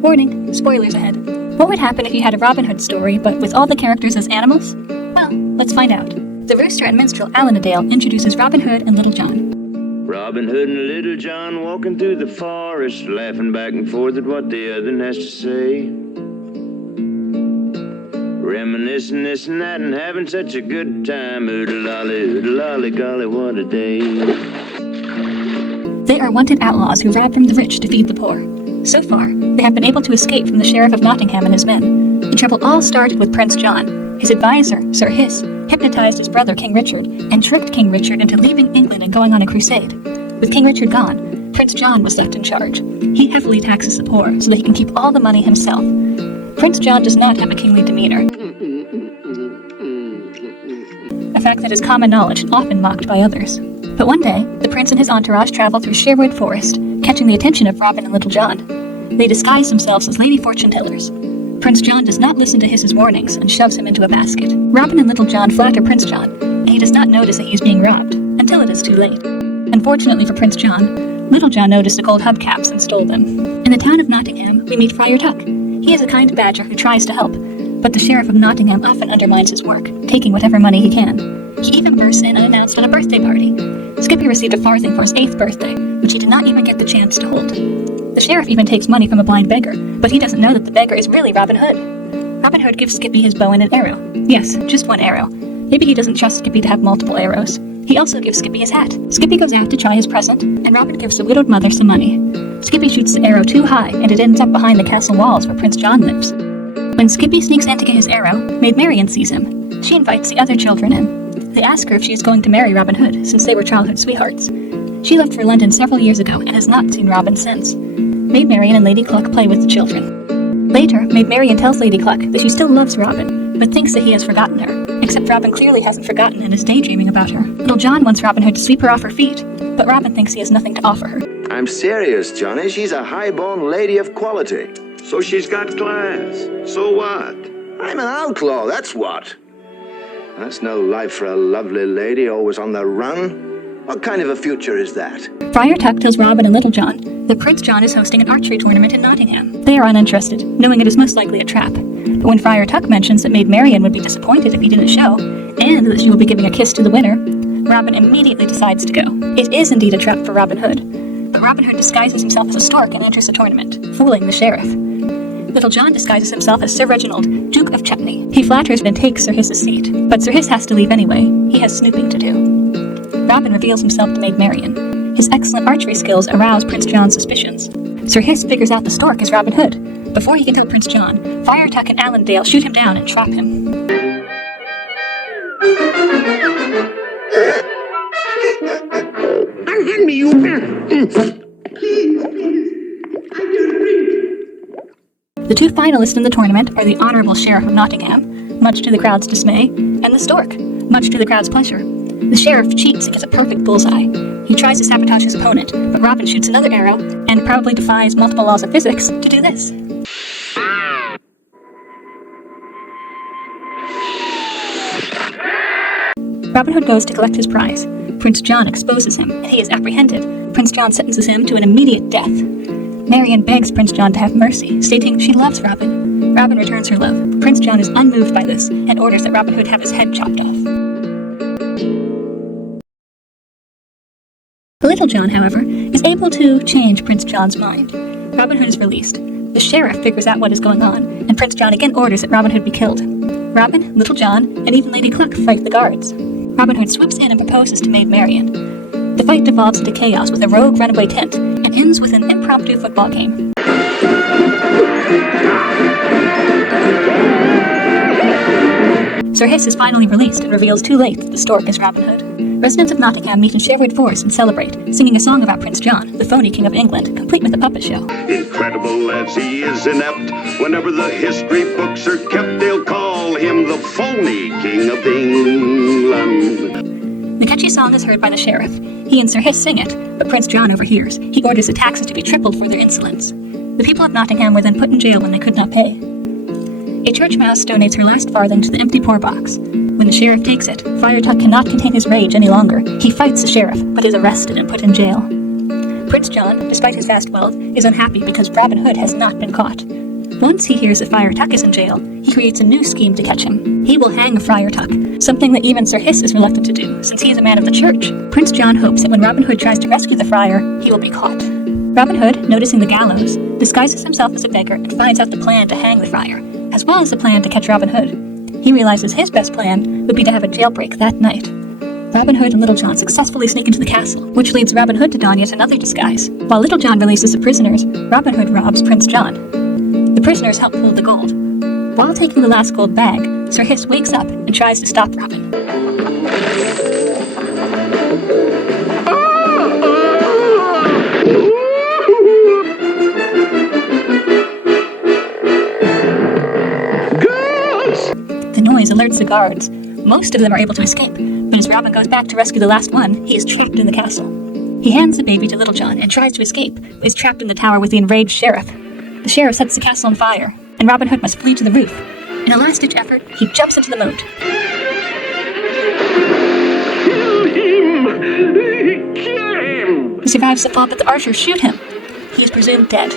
Warning, spoilers ahead. What would happen if you had a Robin Hood story, but with all the characters as animals? Well, let's find out. The rooster and minstrel Allendale introduces Robin Hood and Little John. Robin Hood and Little John walking through the forest, laughing back and forth at what the other has to say. Reminiscing this and that and having such a good time. Oo-De-Lally, golly, what a day. They are wanted outlaws who rob from the rich to feed the poor. So far, they have been able to escape from the Sheriff of Nottingham and his men. The trouble all started with Prince John. His advisor, Sir Hiss, hypnotized his brother King Richard and tricked King Richard into leaving England and going on a crusade. With King Richard gone, Prince John was left in charge. He heavily taxes the poor so that he can keep all the money himself. Prince John does not have a kingly demeanor, a fact that is common knowledge and often mocked by others. But one day, the prince and his entourage travel through Sherwood Forest, catching the attention of Robin and Little John. They disguise themselves as lady fortune tellers. Prince John does not listen to Hiss's warnings and shoves him into a basket. Robin and Little John flatter Prince John, and he does not notice that he is being robbed, until it is too late. Unfortunately for Prince John, Little John noticed the gold hubcaps and stole them. In the town of Nottingham, we meet Friar Tuck. He is a kind badger who tries to help, but the Sheriff of Nottingham often undermines his work, taking whatever money he can. He even bursts in unannounced on a birthday party. Skippy received a farthing for his 8th birthday, which he did not even get the chance to hold. The sheriff even takes money from a blind beggar, but he doesn't know that the beggar is really Robin Hood. Robin Hood gives Skippy his bow and an arrow. Yes, just one arrow. Maybe he doesn't trust Skippy to have multiple arrows. He also gives Skippy his hat. Skippy goes out to try his present, and Robin gives the widowed mother some money. Skippy shoots the arrow too high, and it ends up behind the castle walls where Prince John lives. When Skippy sneaks in to get his arrow, Maid Marian sees him. She invites the other children in. They ask her if she is going to marry Robin Hood, since they were childhood sweethearts. She left for London several years ago and has not seen Robin since. Maid Marian and Lady Cluck play with the children. Later, Maid Marian tells Lady Cluck that she still loves Robin, but thinks that he has forgotten her. Except Robin clearly hasn't forgotten and is daydreaming about her. Little John wants Robin Hood to sweep her off her feet, but Robin thinks he has nothing to offer her. I'm serious, Johnny. She's a high-born lady of quality. So she's got class. So what? I'm an outlaw, that's what. That's no life for a lovely lady always on the run. What kind of a future is that? Friar Tuck tells Robin and Little John that Prince John is hosting an archery tournament in Nottingham. They are uninterested, knowing it is most likely a trap. But when Friar Tuck mentions that Maid Marian would be disappointed if he didn't show, and that she will be giving a kiss to the winner, Robin immediately decides to go. It is indeed a trap for Robin Hood, but Robin Hood disguises himself as a stork and enters the tournament, fooling the sheriff. Little John disguises himself as Sir Reginald, Duke of Chutney. He flatters and takes Sir Hiss's seat, but Sir Hiss has to leave anyway. He has snooping to do. Robin reveals himself to Maid Marian. His excellent archery skills arouse Prince John's suspicions. Sir Hiss figures out the stork is Robin Hood. Before he can tell Prince John, Friar Tuck and Allendale shoot him down and trap him. Unhand me, you... The two finalists in the tournament are the Honorable Sheriff of Nottingham, much to the crowd's dismay, and the stork, much to the crowd's pleasure. The sheriff cheats and gets a perfect bullseye. He tries to sabotage his opponent, but Robin shoots another arrow, and probably defies multiple laws of physics to do this. Robin Hood goes to collect his prize. Prince John exposes him, and he is apprehended. Prince John sentences him to an immediate death. Marian begs Prince John to have mercy, stating she loves Robin. Robin returns her love. Prince John is unmoved by this, and orders that Robin Hood have his head chopped off. Little John, however, is able to change Prince John's mind. Robin Hood is released. The sheriff figures out what is going on, and Prince John again orders that Robin Hood be killed. Robin, Little John, and even Lady Cluck fight the guards. Robin Hood swoops in and proposes to Maid Marian. The fight devolves into chaos with a rogue runaway tent, and ends with an impromptu football game. Sir Hiss is finally released and reveals too late that the stork is Robin Hood. Residents of Nottingham meet in Sherwood Forest and celebrate, singing a song about Prince John, the Phony King of England, complete with a puppet show. Incredible as he is inept, whenever the history books are kept, they'll call him the Phony King of England. The catchy song is heard by the sheriff. He and Sir Hiss sing it, but Prince John overhears. He orders the taxes to be tripled for their insolence. The people of Nottingham were then put in jail when they could not pay. A church mouse donates her last farthing to the empty poor box. When the sheriff takes it, Friar Tuck cannot contain his rage any longer. He fights the sheriff, but is arrested and put in jail. Prince John, despite his vast wealth, is unhappy because Robin Hood has not been caught. Once he hears that Friar Tuck is in jail, he creates a new scheme to catch him. He will hang Friar Tuck, something that even Sir Hiss is reluctant to do, since he is a man of the church. Prince John hopes that when Robin Hood tries to rescue the friar, he will be caught. Robin Hood, noticing the gallows, disguises himself as a beggar and finds out the plan to hang the friar, as well as the plan to catch Robin Hood. He realizes his best plan would be to have a jailbreak that night. Robin Hood and Little John successfully sneak into the castle, which leads Robin Hood to don yet another disguise. While Little John releases the prisoners, Robin Hood robs Prince John. The prisoners help hold the gold. While taking the last gold bag, Sir Hiss wakes up and tries to stop Robin. The noise alerts the guards. Most of them are able to escape, but as Robin goes back to rescue the last one, he is trapped in the castle. He hands the baby to Little John and tries to escape, but is trapped in the tower with the enraged sheriff. The sheriff sets the castle on fire, and Robin Hood must flee to the roof. In a last-ditch effort, he jumps into the moat. Kill him! He survives the fall, but the archers shoot him. He is presumed dead.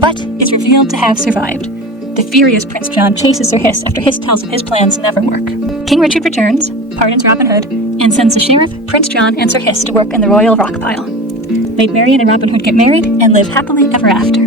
But is revealed to have survived. The furious Prince John chases Sir Hiss after Hiss tells him his plans never work. King Richard returns, pardons Robin Hood, and sends the sheriff, Prince John, and Sir Hiss to work in the royal rock pile. Maid Marian and Robin Hood get married and live happily ever after.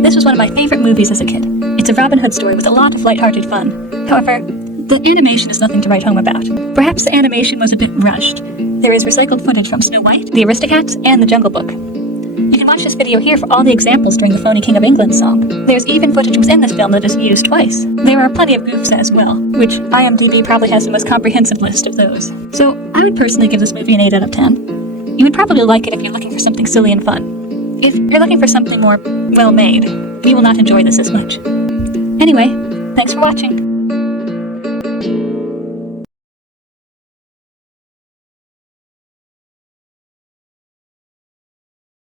This was one of my favorite movies as a kid. It's a Robin Hood story with a lot of lighthearted fun. However, the animation is nothing to write home about. Perhaps the animation was a bit rushed. There is recycled footage from Snow White, the Aristocats, and the Jungle Book. You can watch this video here for all the examples during the Phony King of England song. There's even footage within this film that is used twice. There are plenty of goofs as well, which IMDb probably has the most comprehensive list of those. So I would personally give this movie an 8 out of 10. You would probably like it if you're looking for something silly and fun. If you're looking for something more well-made, you will not enjoy this as much. Anyway, thanks for watching.